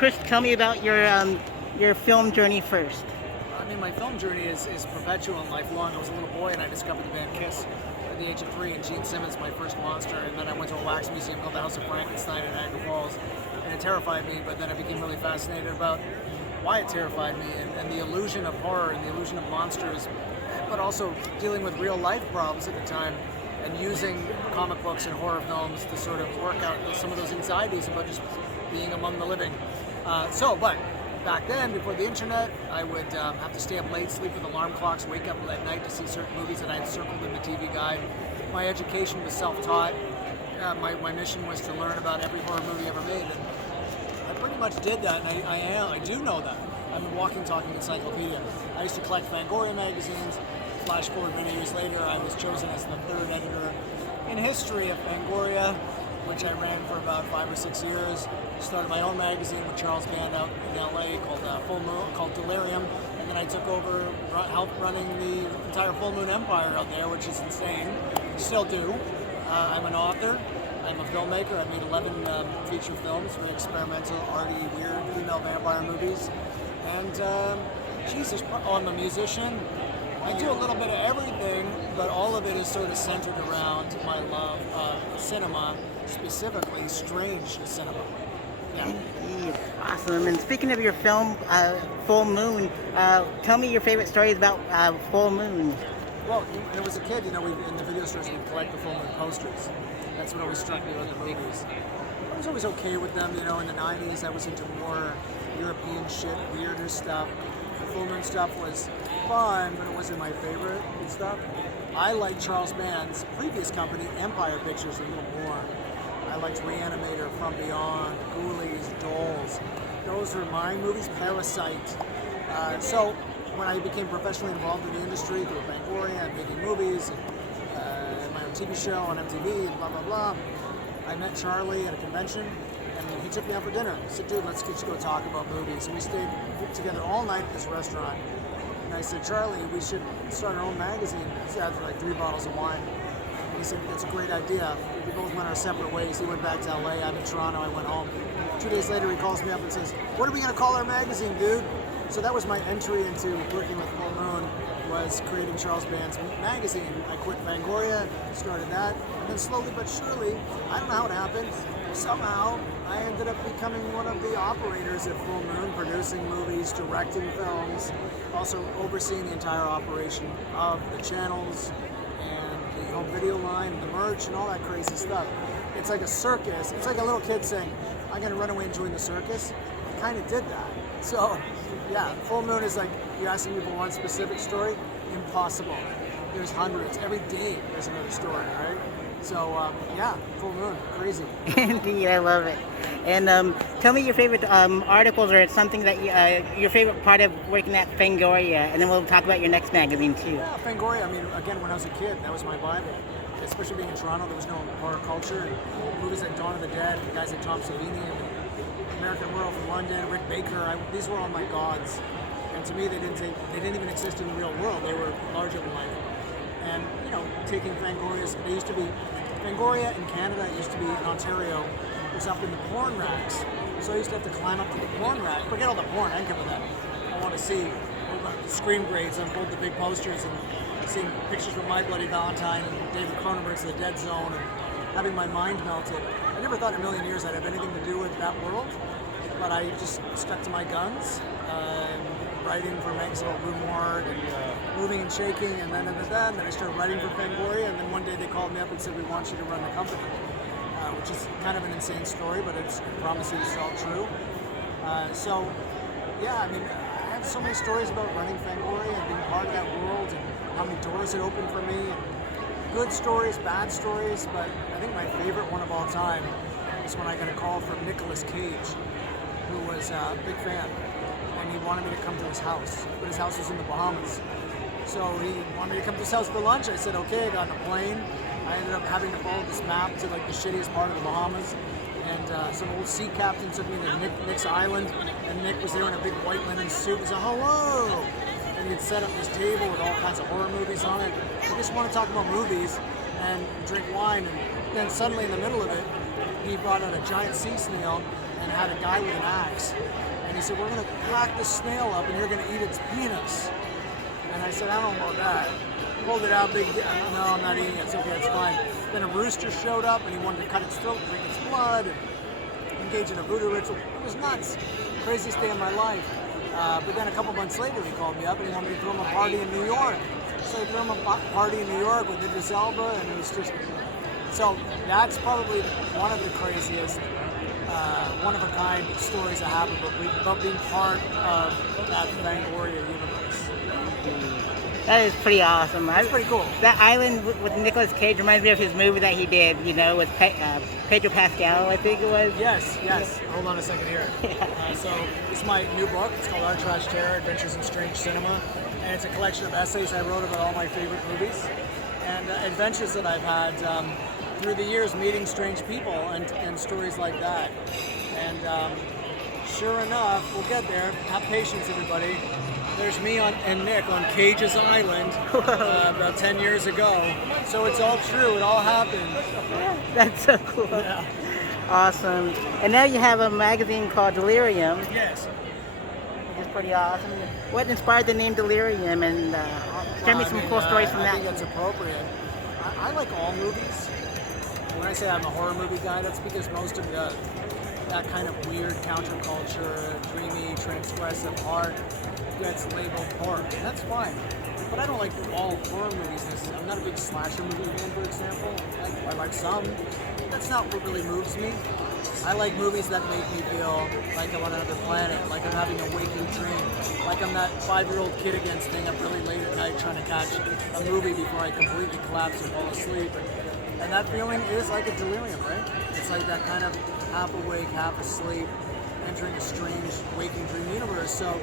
Chris, tell me about your film journey first. I mean, my film journey is perpetual and lifelong. I was a little boy and I discovered the band Kiss at the age of 3, and Gene Simmons, my first monster. And then I went to a wax museum called the House of Frankenstein in Niagara Falls, and it terrified me. But then I became really fascinated about why it terrified me and the illusion of horror and the illusion of monsters, but also dealing with real life problems at the time, and using comic books and horror films to sort of work out some of those anxieties about just being among the living. But back then, before the internet, I would have to stay up late, sleep with alarm clocks, wake up at night to see certain movies that I had circled in the TV guide. My education was self-taught. My mission was to learn about every horror movie ever made, and I pretty much did that, and I do know that. I'm a walking, talking encyclopedia. I used to collect Fangoria magazines. Flash forward many years later, I was chosen as the 3rd editor in history of Fangoria, which I ran for about 5 or 6 years. Started my own magazine with Charles Band out in LA called Delirium, and then I took over helped running the entire Full Moon empire out there, which is insane. Still do. I'm an author. I'm a filmmaker. I've made 11 feature films, really experimental, arty, weird female vampire movies. And I'm a musician. I do a little bit of everything, but all of it is sort of centered around my love of cinema, specifically strange cinema. Yeah. Awesome. And speaking of your film, Full Moon, tell me your favorite stories about Full Moon. Well, when I was a kid, we in the video stores we'd collect the Full Moon posters. That's what always struck me about the movies. I was always okay with them. In the 90s, I was into more European shit, weirder stuff. The Full Moon stuff was fun, but it wasn't my favorite and stuff. I liked Charles Band's previous company, Empire Pictures, a little more. I liked Reanimator, From Beyond, Ghoulies, Dolls. Those were my movies. Parasite. So when I became professionally involved in the industry through Fangoria and making movies and my own TV show on MTV and blah, blah, blah, I met Charlie at a convention, and he took me out for dinner. He said, dude, let's just go talk about movies. And we stayed together all night at this restaurant. And I said, Charlie, we should start our own magazine. He said, after like 3 bottles of wine. And he said, that's a great idea. We both went our separate ways. He went back to LA, I'm in Toronto, I went home. 2 days later, he calls me up and says, what are we gonna call our magazine, dude? So that was my entry into working with Full Moon, was creating Charles Band's magazine. I quit Fangoria, started that, and then slowly but surely, I don't know how it happened, somehow I ended up becoming one of the operators at Full Moon, producing movies, directing films, also overseeing the entire operation of the channels and the home video line, and the merch, and all that crazy stuff. It's like a circus. It's like a little kid saying, I'm gonna run away and join the circus. I kind of did that. So, yeah, Full Moon is like, you're asking me for one specific story? Impossible. There's hundreds. Every day there's another story, right? So, yeah, Full Moon, crazy. Indeed, I love it. And tell me your favorite articles or something that your favorite part of working at Fangoria, and then we'll talk about your next magazine too. Yeah, Fangoria, I mean, again, when I was a kid, that was my Bible. Especially being in Toronto, there was no horror culture, and movies like Dawn of the Dead, guys like Tom Savini, and American Werewolf in London, Rick Baker, these were all my gods. And to me, they didn't even exist in the real world. They were larger than life. And, taking Fangoria's, they used to be, Fangoria in Canada, it used to be in Ontario, was up in the porn racks. So I used to have to climb up to the porn rack. Forget all the porn, I don't care about that. I want to see the screen grades and hold the big posters and seeing pictures of My Bloody Valentine and David Cronenberg's The Dead Zone and having my mind melted. I never thought in a million years I'd have anything to do with that world, but I just stuck to my guns. Writing for magazine called Rue Morgue, and moving and shaking, and then I started writing for Fangoria, and then one day they called me up and said, we want you to run the company, which is kind of an insane story, but it promises it's all true. I mean, I have so many stories about running Fangoria and being part of that world, and how many doors it opened for me, and good stories, bad stories, but I think my favorite one of all time is when I got a call from Nicolas Cage, who was a big fan. And he wanted me to come to his house, but his house was in the Bahamas. So he wanted me to come to his house for lunch. I said, okay, I got on a plane. I ended up having to follow this map to like the shittiest part of the Bahamas. And some old sea captain took me to Nick's Island, and Nick was there in a big white linen suit. He said, hello! And he had set up this table with all kinds of horror movies on it. We just want to talk about movies and drink wine. And then suddenly in the middle of it, he brought out a giant sea snail and had a guy with an axe. And he said, we're going to hack the snail up and you're going to eat its penis. And I said, I don't know about that. Pulled it out, big, no, I'm not eating it. It's okay, it's fine. Then a rooster showed up and he wanted to cut its throat, drink its blood, and engage in a voodoo ritual. It was nuts. Craziest day of my life. But then a couple months later, he called me up and he wanted me to throw him a party in New York. So I threw him a party in New York with Idris Elba, and it was just... So that's probably one of the craziest, one-of-a-kind stories that happened about being part of that Fangoria universe. That is pretty awesome. That's pretty cool. That island with Nicolas Cage reminds me of his movie that he did, you know, with Pedro Pascal, I think it was. Yes. Hold on a second here. So this is my new book. It's called Our Trash Terror, Adventures in Strange Cinema. And it's a collection of essays I wrote about all my favorite movies and adventures that I've had through the years, meeting strange people and stories like that. And sure enough, we'll get there. Have patience, everybody. There's me and Nick on Cage's Island about 10 years ago. So it's all true. It all happened. That's so cool. Yeah. Awesome. And now you have a magazine called Delirium. Yes. Which is pretty awesome. What inspired the name Delirium? And tell me some cool stories from I that. think that's appropriate. I like all movies. When I say I'm a horror movie guy, that's because most of that kind of weird counterculture, dreamy, transgressive art gets labeled horror, and that's fine. But I don't like all horror movies necessarily. I'm not a big slasher movie fan, for example. I like some. That's not what really moves me. I like movies that make me feel like I'm on another planet, like I'm having a waking dream, like I'm that 5-year-old kid again staying up really late at night trying to catch a movie before I completely collapse and fall asleep. And that feeling is like a delirium, right? It's like that kind of half awake, half asleep, entering a strange waking dream universe. So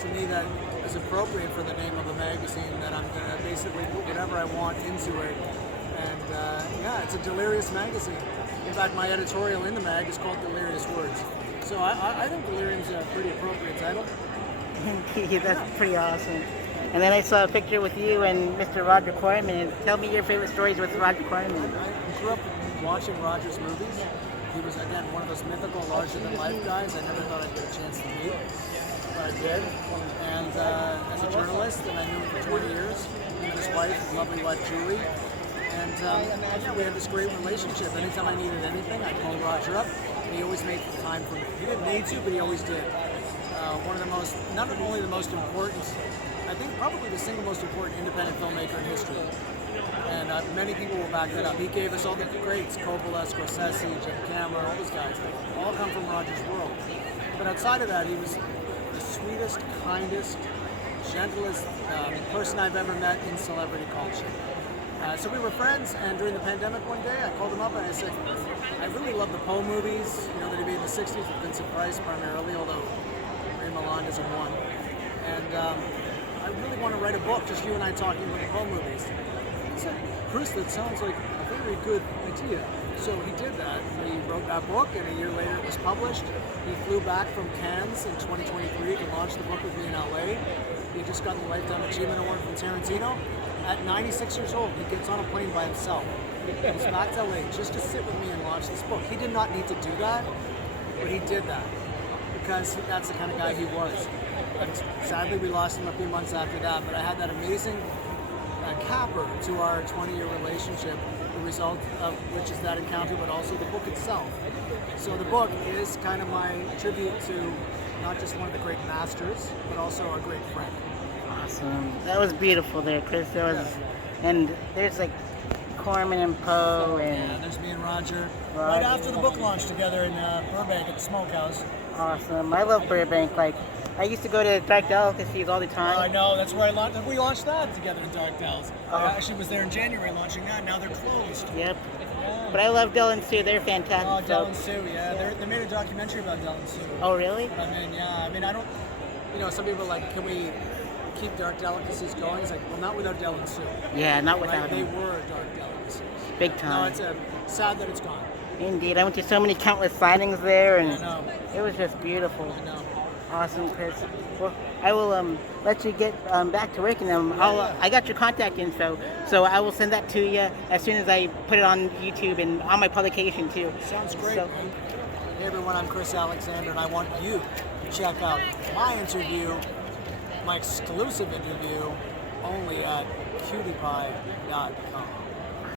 to me, that is appropriate for the name of the magazine, that I'm going to basically put whatever I want into it. And yeah, it's a delirious magazine. In fact, my editorial in the mag is called Delirious Words. So I think Delirium's a pretty appropriate title. That's pretty awesome. And then I saw a picture with you and Mr. Roger Corman. Tell me your favorite stories with Roger Corman. I grew up watching Roger's movies. He was, again, one of those mythical, larger-than-life guys I never thought I'd get a chance to meet, but I did. And as a journalist, and I knew him for 20 years, him and his wife, lovely wife Julie. And we had this great relationship. Anytime I needed anything, I'd call Roger up, and he always made time for me. He didn't need to, but he always did. One of the most, not only the most important, I think probably the single most important independent filmmaker in history. And many people will back that up. He gave us all the greats, Coppola, Scorsese, Jim Cameron, all those guys. All come from Roger's world. But outside of that, he was the sweetest, kindest, gentlest person I've ever met in celebrity culture. So we were friends, and during the pandemic one day, I called him up and I said, I really love the Poe movies, that he made in the 60s with Vincent Price primarily, although Ray Milland isn't one. And I really want to write a book, just you and I talking about the Poe movies. He said, Chris, that sounds like a very good idea. So he did that. He wrote that book, and a year later it was published. He flew back from Cannes in 2023 to launch the book with me in LA. He had just gotten the Lifetime Achievement Award from Tarantino. At 96 years old, he gets on a plane by himself. He's back to LA just to sit with me and launch this book. He did not need to do that, but he did that because that's the kind of guy he was. And sadly, we lost him a few months after that, but I had that amazing capper to our 20-year relationship, the result of which is that encounter, but also the book itself. So the book is kind of my tribute to not just one of the great masters, but also a great friend. Awesome. That was beautiful there, Chris. There was, and there's like Corman and Poe and... Yeah, there's me and Roger. Right after the book launch together in Burbank at the Smokehouse. Awesome. I love Burbank. Like, I used to go to Dark Delicacies all the time. I know, that's where we launched that together in Dark Dells. I actually was there in January launching that, now they're closed. Yep. Yeah. But I love Del and Sue, they're fantastic. Oh, Del and Sue, yeah. They made a documentary about Del and Sue. Oh, really? I don't, some people are like, can we keep Dark Delicacies going? It's like, well, not without Del and Sue. Yeah, not without them. They them. were Dark Delicacies. Big time. No, it's sad that it's gone. Indeed. I went to so many countless signings there, and I know. It was just beautiful. I know. Awesome, Chris. Well, I will let you get back to working. I got your contact info, so I will send that to you as soon as I put it on YouTube and on my publication too. Sounds great. So, Hey everyone, I'm Chris Alexander, and I want you to check out my interview, my exclusive interview, only at cuties.com.